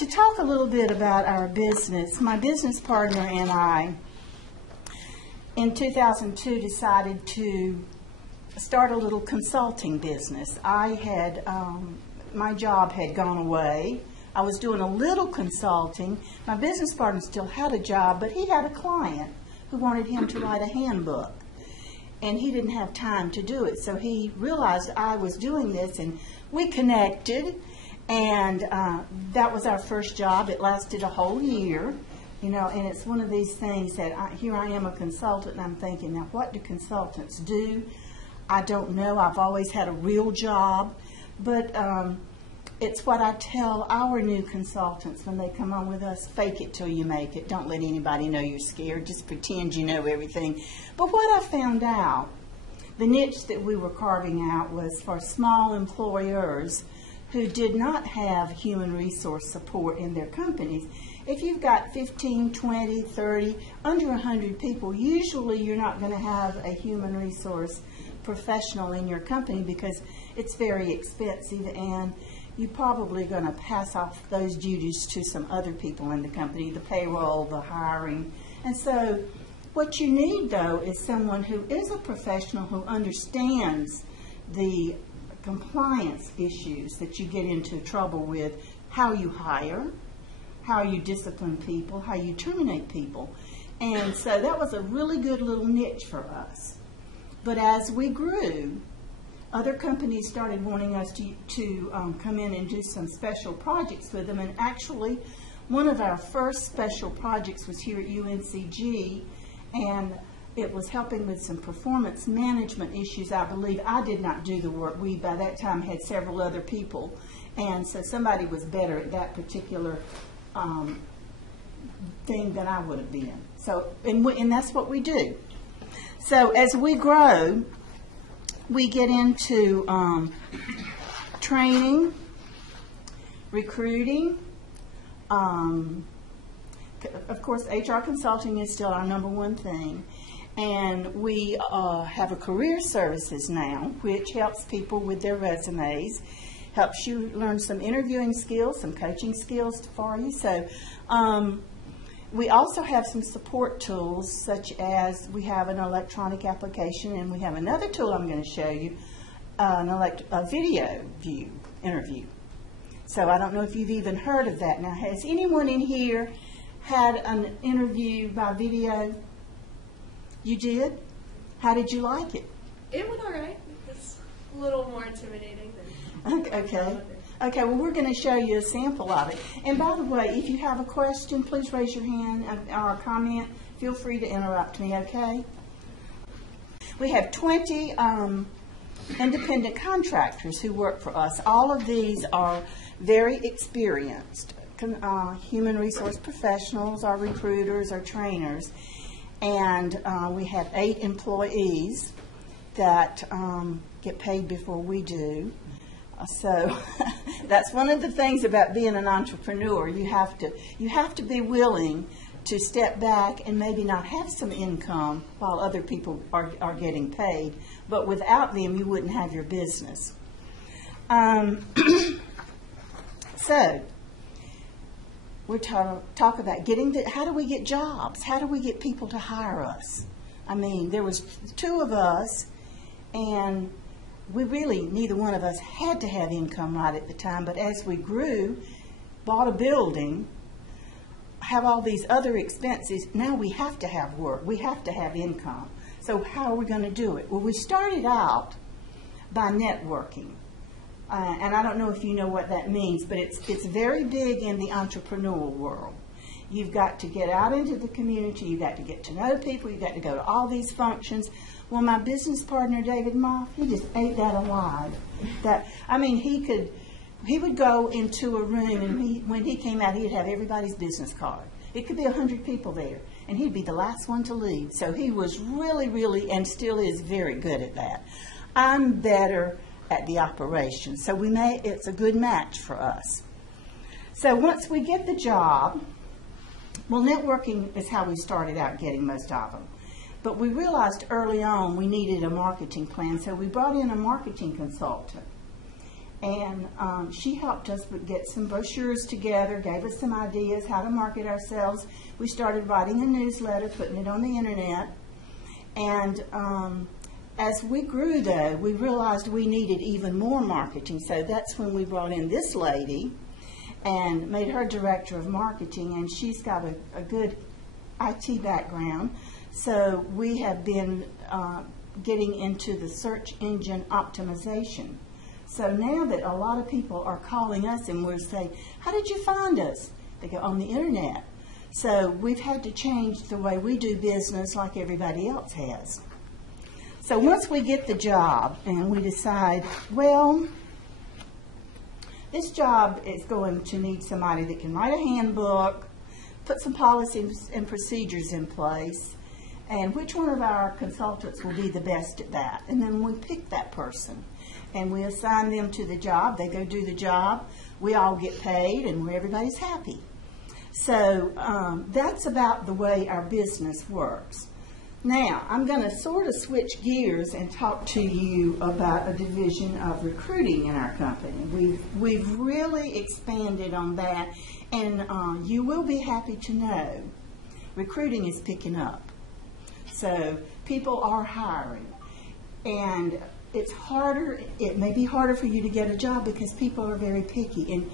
To talk a little bit about our business, my business partner and I, in 2002, decided to start a little consulting business. My job had gone away. I was doing a little consulting. My business partner still had a job, but he had a client who wanted him to write a handbook. And he didn't have time to do it. So he realized I was doing this, and we connected. And that was our first job. It lasted a whole year. And it's one of these things that here I am, a consultant, and I'm thinking, now what do consultants do? I don't know. I've always had a real job. But it's what I tell our new consultants when they come on with us: fake it till you make it. Don't let anybody know you're scared. Just pretend you know everything. But what I found out, the niche that we were carving out was for small employers who did not have human resource support in their companies. If you've got 15, 20, 30, under 100 people, usually you're not going to have a human resource professional in your company because it's very expensive, and you're probably going to pass off those duties to some other people in the company, the payroll, the hiring. And so what you need, though, is someone who is a professional who understands the compliance issues that you get into trouble with, how you hire, how you discipline people, how you terminate people. And so that was a really good little niche for us. But as we grew, other companies started wanting us to come in and do some special projects with them. And actually, one of our first special projects was here at UNCG, and it was helping with some performance management issues. I believe I did not do the work. We, by that time, had several other people. And so somebody was better at that particular thing than I would have been. So, and that's what we do. So as we grow, we get into training, recruiting. Of course, HR consulting is still our number one thing. And we have a career services now, which helps people with their resumes, helps you learn some interviewing skills, some coaching skills for you. So we also have some support tools, such as we have an electronic application, and we have another tool I'm going to show you, a video view interview. So I don't know if you've even heard of that. Now, has anyone in here had an interview by video? You did? How did you like it? It was all right. It's a little more intimidating than Okay, well, we're going to show you a sample of it. And by the way, if you have a question, please raise your hand or a comment. Feel free to interrupt me, okay? We have 20 independent contractors who work for us. All of these are very experienced human resource professionals, our recruiters, our trainers. And we have 8 employees that get paid before we do. So that's one of the things about being an entrepreneur. You have to be willing to step back and maybe not have some income while other people are getting paid. But without them, you wouldn't have your business. So we're talk about how do we get jobs? How do we get people to hire us? I mean, there was 2 of us, and we really, neither one of us had to have income right at the time, but as we grew, bought a building, have all these other expenses, now we have to have work. We have to have income. So how are we going to do it? Well, we started out by networking. And I don't know if you know what that means, but it's very big in the entrepreneurial world. You've got to get out into the community. You've got to get to know people. You've got to go to all these functions. Well, my business partner, David Moff, he just ate that alive. He would go into a room, and when he came out, he'd have everybody's business card. It could be 100 people there, and he'd be the last one to leave. So he was really, really, and still is very good at that. I'm better at the operation. So it's a good match for us. So once we get the job, well, networking is how we started out getting most of them. But we realized early on we needed a marketing plan, so we brought in a marketing consultant. And she helped us get some brochures together, gave us some ideas how to market ourselves. We started writing a newsletter, putting it on the internet. And as we grew, though, we realized we needed even more marketing. So that's when we brought in this lady and made her director of marketing. And she's got a good IT background. So we have been getting into the search engine optimization. So now that a lot of people are calling us and we'll say, how did you find us? They go, on the internet. So we've had to change the way we do business like everybody else has. So once we get the job and we decide, well, this job is going to need somebody that can write a handbook, put some policies and procedures in place, and which one of our consultants will be the best at that. And then we pick that person. And we assign them to the job. They go do the job. We all get paid, and everybody's happy. So that's about the way our business works. Now, I'm going to sort of switch gears and talk to you about a division of recruiting in our company. We've really expanded on that, and you will be happy to know recruiting is picking up. So people are hiring, and it's harder. It may be harder for you to get a job because people are very picky, and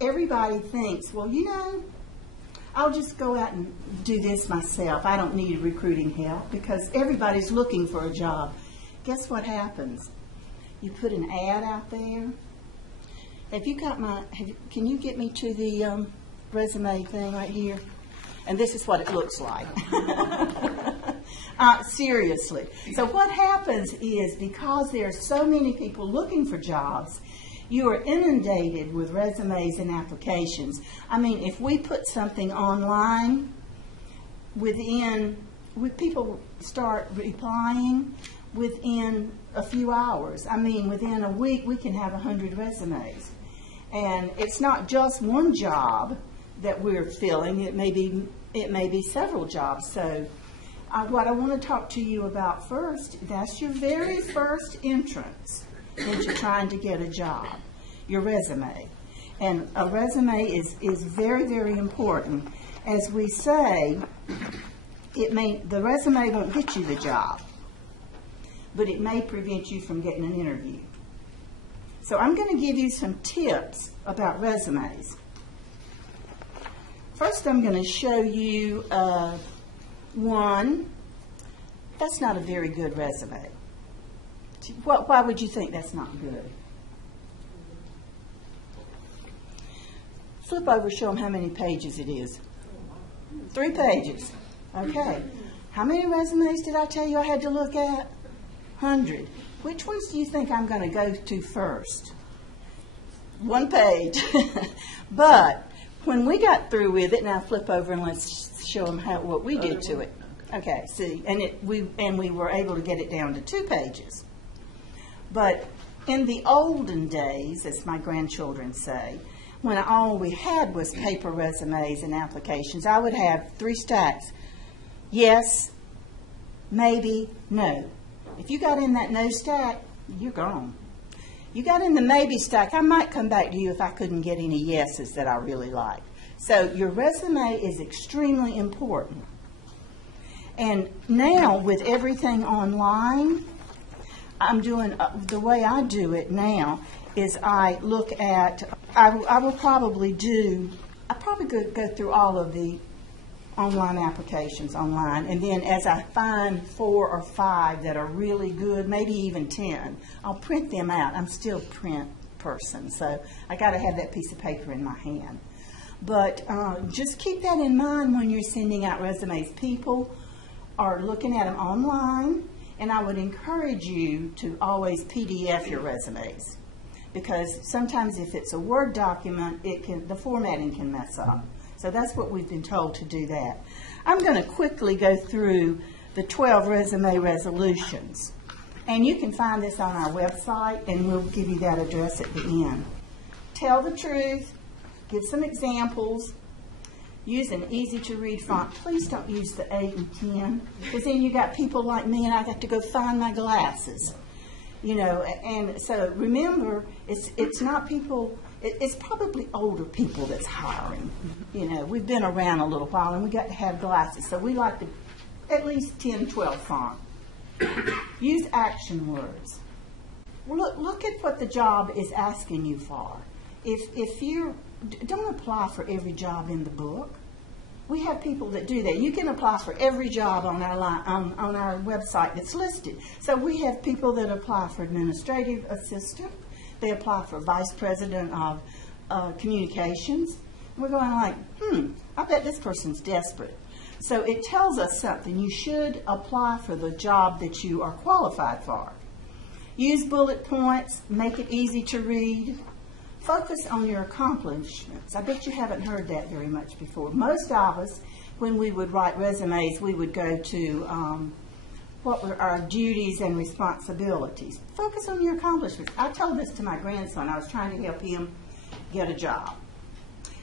everybody thinks, well, you know, I'll just go out and do this myself. I don't need recruiting help because everybody's looking for a job. Guess what happens? You put an ad out there. Have you got can you get me to the resume thing right here? And this is what it looks like. Seriously. So what happens is because there are so many people looking for jobs, you are inundated with resumes and applications. I mean, if we put something online, people start replying within a few hours. I mean, within a week, we can have 100 resumes. And it's not just one job that we're filling. It may be several jobs. So what I want to talk to you about first, that's your very first entrance into trying to get a job, your resume. And a resume is very, very important. As we say, the resume won't get you the job, but it may prevent you from getting an interview. So I'm going to give you some tips about resumes. First, I'm going to show you one. That's not a very good resume. Why would you think that's not good? Flip over, show them how many pages it is. 3 pages. Okay. How many resumes did I tell you I had to look at? 100. Which ones do you think I'm going to go to first? 1 page. But when we got through with it, now flip over and let's show them what we did to it. Okay, see, and we were able to get it down to 2 pages. But in the olden days, as my grandchildren say, when all we had was paper resumes and applications, I would have 3 stacks. Yes, maybe, no. If you got in that no stack, you're gone. You got in the maybe stack, I might come back to you if I couldn't get any yeses that I really like. So your resume is extremely important. And now with everything online, I'm doing, the way I do it now is I look at, I will probably go through all of the online applications online, and then as I find 4 or 5 that are really good, maybe even 10, I'll print them out. I'm still a print person, so I got to have that piece of paper in my hand. But just keep that in mind when you're sending out resumes. People are looking at them online, and I would encourage you to always PDF your resumes, because sometimes if it's a Word document, the formatting can mess up. So that's what we've been told to do that. I'm going to quickly go through the 12 resume resolutions. And you can find this on our website, and we'll give you that address at the end. Tell the truth. Give some examples. Use an easy-to-read font. Please don't use the 8 and 10, because then you got people like me, and I got to go find my glasses. You know, and so remember, it's not people, it's probably older people that's hiring. You know, we've been around a little while and we got to have glasses, so we like to at least 10, 12 font. Use action words. Look at what the job is asking you for. If you don't apply for every job in the book. We have people that do that. You can apply for every job on our website that's listed. So we have people that apply for administrative assistant. They apply for vice president of communications. We're going like, I bet this person's desperate. So it tells us something. You should apply for the job that you are qualified for. Use bullet points. Make it easy to read. Focus on your accomplishments. I bet you haven't heard that very much before. Most of us, when we would write resumes, we would go to what were our duties and responsibilities. Focus on your accomplishments. I told this to my grandson. I was trying to help him get a job.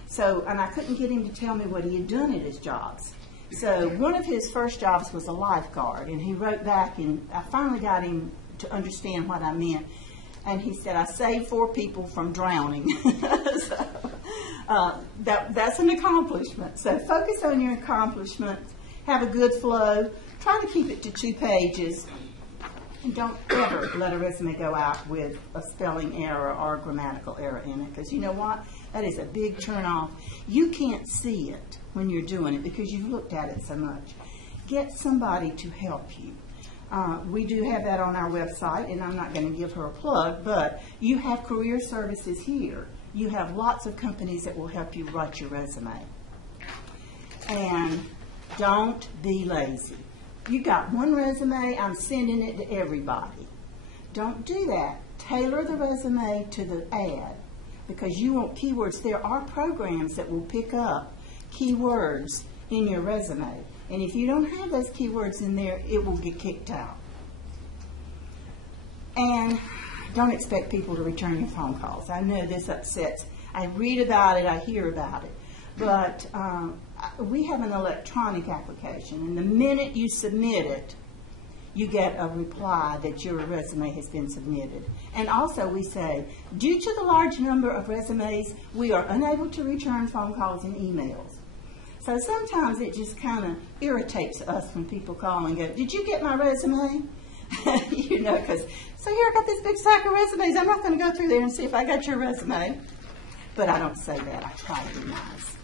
So, and I couldn't get him to tell me what he had done at his jobs. So one of his first jobs was a lifeguard, and he wrote back, and I finally got him to understand what I meant. And he said, I saved 4 people from drowning. That's an accomplishment. So focus on your accomplishments. Have a good flow. Try to keep it to 2 pages. And don't ever let a resume go out with a spelling error or a grammatical error in it. Because you know what? That is a big turn off. You can't see it when you're doing it because you've looked at it so much. Get somebody to help you. We do have that on our website, and I'm not going to give her a plug, but you have career services here. You have lots of companies that will help you write your resume. And don't be lazy. You got one resume, I'm sending it to everybody. Don't do that. Tailor the resume to the ad because you want keywords. There are programs that will pick up keywords in your resume. And if you don't have those keywords in there, it will get kicked out. And don't expect people to return your phone calls. I know this upsets. I read about it, I hear about it. But we have an electronic application, and the minute you submit it, you get a reply that your resume has been submitted. And also we say, due to the large number of resumes, we are unable to return phone calls and emails. So sometimes it just kind of irritates us when people call and go, did you get my resume? You know, because, so here I got this big stack of resumes. I'm not going to go through there and see if I got your resume. But I don't say that. I try to be nice.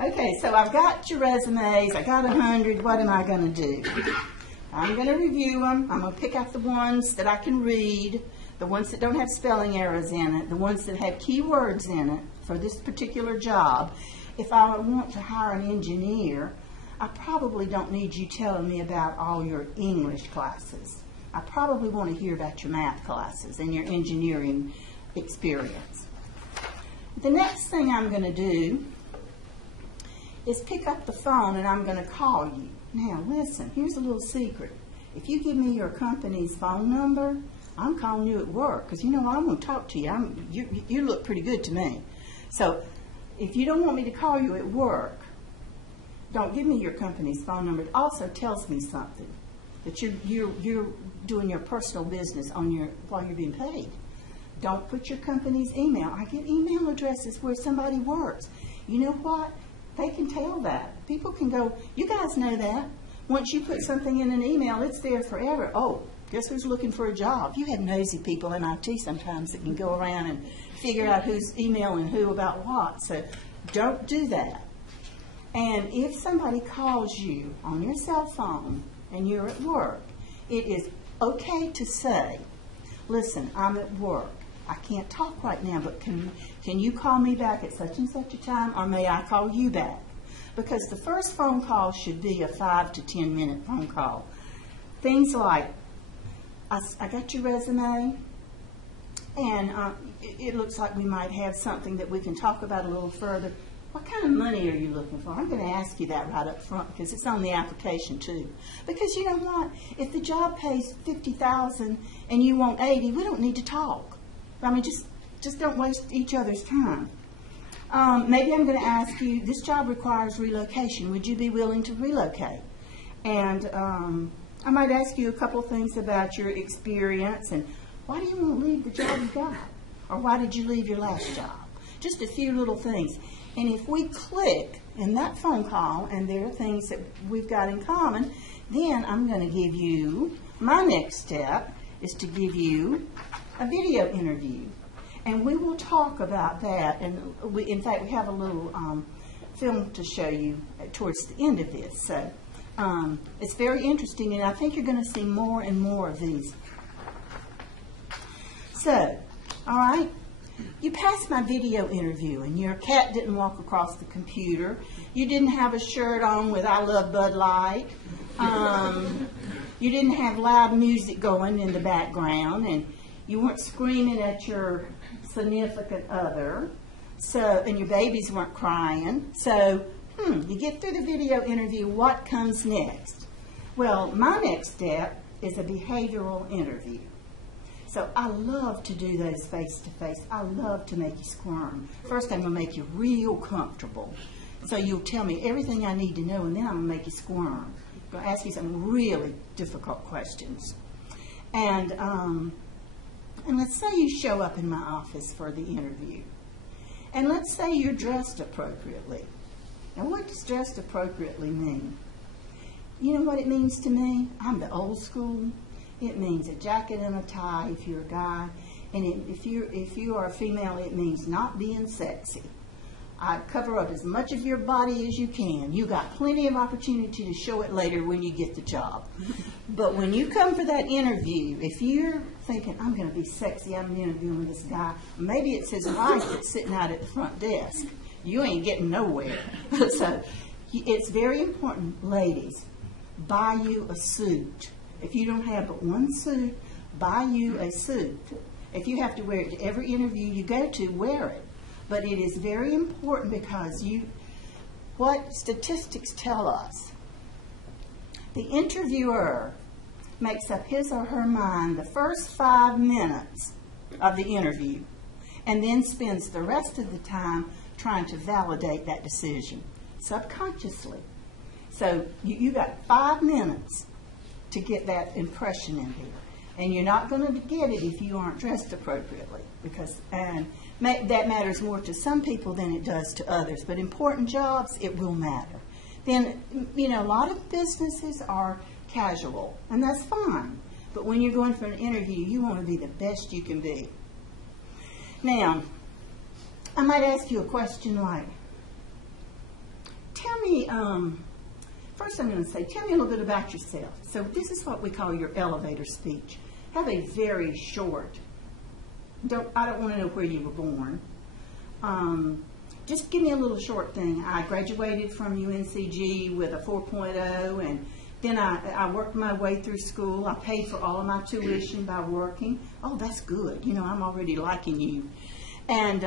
Okay, so I've got your resumes. I got 100. What am I going to do? I'm going to review them. I'm going to pick out the ones that I can read, the ones that don't have spelling errors in it, the ones that have keywords in it for this particular job. If I want to hire an engineer, I probably don't need you telling me about all your English classes. I probably want to hear about your math classes and your engineering experience. The next thing I'm going to do is pick up the phone and I'm going to call you. Now listen, here's a little secret. If you give me your company's phone number, I'm calling you at work because you know I'm going to talk to you. You look pretty good to me. So if you don't want me to call you at work, don't give me your company's phone number. It also tells me something, that you're doing your personal business while you're being paid. Don't put your company's email. I get email addresses where somebody works. You know what? They can tell that. People can go, you guys know that. Once you put something in an email, it's there forever. Oh, guess who's looking for a job? You have nosy people in IT sometimes that can go around and figure out who's emailing who about what. So don't do that. And if somebody calls you on your cell phone and you're at work, it is okay to say, listen, I'm at work. I can't talk right now, but can you call me back at such and such a time, or may I call you back? Because the first phone call should be a 5 to 10 minute phone call. Things like, I got your resume, and it looks like we might have something that we can talk about a little further. What kind of money are you looking for? I'm going to ask you that right up front because it's on the application too. Because you know what? If the job pays $50,000 and you want $80,000, we don't need to talk. I mean, just don't waste each other's time. Maybe I'm going to ask you, this job requires relocation. Would you be willing to relocate? And I might ask you a couple things about your experience and why do you want to leave the job you got? Or why did you leave your last job? Just a few little things. And if we click in that phone call and there are things that we've got in common, then I'm going to give you, my next step is to give you a video interview. And we will talk about that. And in fact, we have a little film to show you towards the end of this. So it's very interesting, and I think you're going to see more and more of these. So, all right, you passed my video interview, and your cat didn't walk across the computer. You didn't have a shirt on with "I love Bud Light." You didn't have loud music going in the background, and you weren't screaming at your significant other. So, and your babies weren't crying. So, you get through the video interview. What comes next? Well, my next step is a behavioral interview. So I love to do those face-to-face. I love to make you squirm. First, I'm going to make you real comfortable. So you'll tell me everything I need to know, and then I'm going to make you squirm. I'm going to ask you some really difficult questions. And let's say you show up in my office for the interview. And let's say you're dressed appropriately. Now, what does dressed appropriately mean? You know what it means to me? I'm the old school. It means a jacket and a tie if you're a guy. And if you are a female, it means not being sexy. I cover up as much of your body as you can. You got plenty of opportunity to show it later when you get the job. But when you come for that interview, if you're thinking, I'm going to be sexy, I'm interviewing with this guy, maybe it's his wife that's sitting out at the front desk. You ain't getting nowhere. So it's very important, ladies, buy you a suit. If you don't have but one suit, buy you a suit. If you have to wear it to every interview you go to, wear it. But it is very important because what statistics tell us, the interviewer makes up his or her mind the first 5 minutes of the interview and then spends the rest of the time trying to validate that decision subconsciously. So you got 5 minutes to get that impression in here. And you're not going to get it if you aren't dressed appropriately, because that matters more to some people than it does to others. But important jobs, it will matter. Then, a lot of businesses are casual, and that's fine. But when you're going for an interview, you want to be the best you can be. Now, I might ask you a question like, tell me, first I'm going to say, tell me a little bit about yourself. So this is what we call your elevator speech. Have a very short, I don't want to know where you were born. Just give me a little short thing. I graduated from UNCG with a 4.0, and then I worked my way through school. I paid for all of my tuition by working. Oh, that's good. I'm already liking you. And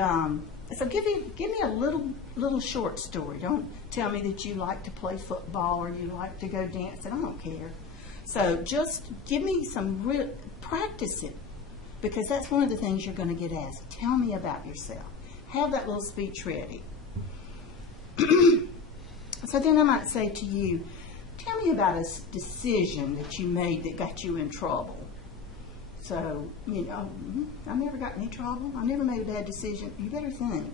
so give me a little short story. Don't tell me that you like to play football or you like to go dancing. I don't care. So just give me some real, practice it, because that's one of the things you're going to get asked. Tell me about yourself. Have that little speech ready. So then I might say to you, tell me about a decision that you made that got you in trouble. So, I never got in any trouble. I never made a bad decision. You better think.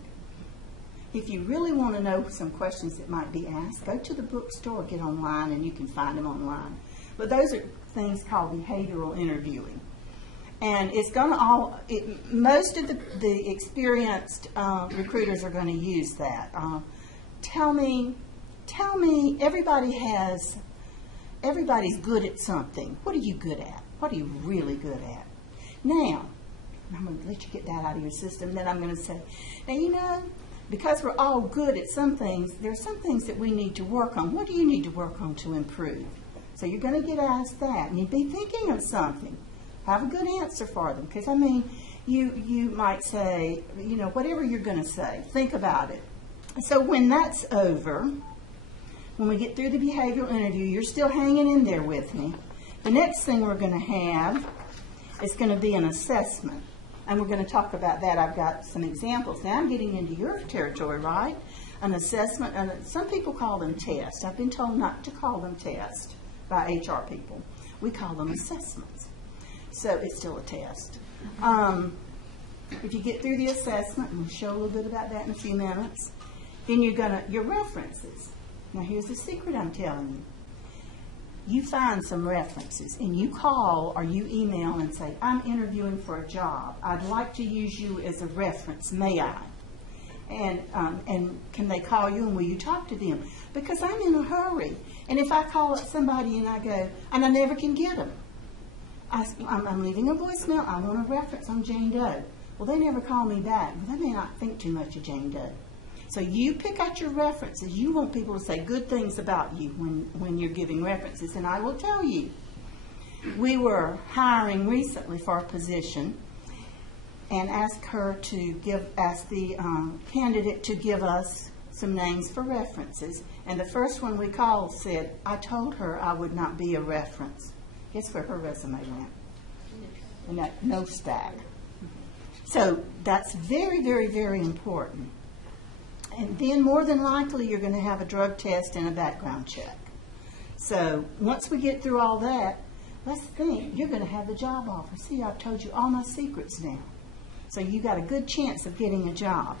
If you really want to know some questions that might be asked, go to the bookstore, get online, and you can find them online. But those are things called behavioral interviewing. And it's going to most of the experienced recruiters are going to use that. Tell me, everybody's good at something. What are you good at? What are you really good at? Now, I'm going to let you get that out of your system. Then I'm going to say, now, because we're all good at some things, there are some things that we need to work on. What do you need to work on to improve? So you're going to get asked that, and you'd be thinking of something. Have a good answer for them, because, you might say, whatever you're going to say, think about it. So when that's over, when we get through the behavioral interview, you're still hanging in there with me. The next thing we're going to have is going to be an assessment, and we're going to talk about that. I've got some examples. Now I'm getting into your territory, right? An assessment, and some people call them tests. I've been told not to call them tests by HR people. We call them assessments. So it's still a test. If you get through the assessment, and we'll show a little bit about that in a few minutes, then your references. Now here's the secret I'm telling you. You find some references and you call or you email and say, I'm interviewing for a job. I'd like to use you as a reference. May I? And can they call you and will you talk to them? Because I'm in a hurry. And if I call up somebody and I go, and I never can get them. I'm leaving a voicemail. I want a reference on Jane Doe. Well, they never call me back. Well, they may not think too much of Jane Doe. So you pick out your references. You want people to say good things about you when you're giving references. And I will tell you, we were hiring recently for a position and asked the candidate to give us some names for references. And the first one we called said, I told her I would not be a reference. Guess where her resume went? And that no stack. So that's very, very, very important. And then more than likely you're going to have a drug test and a background check. So once we get through all that, let's think, you're going to have the job offer. See, I've told you all my secrets now. So you got a good chance of getting a job.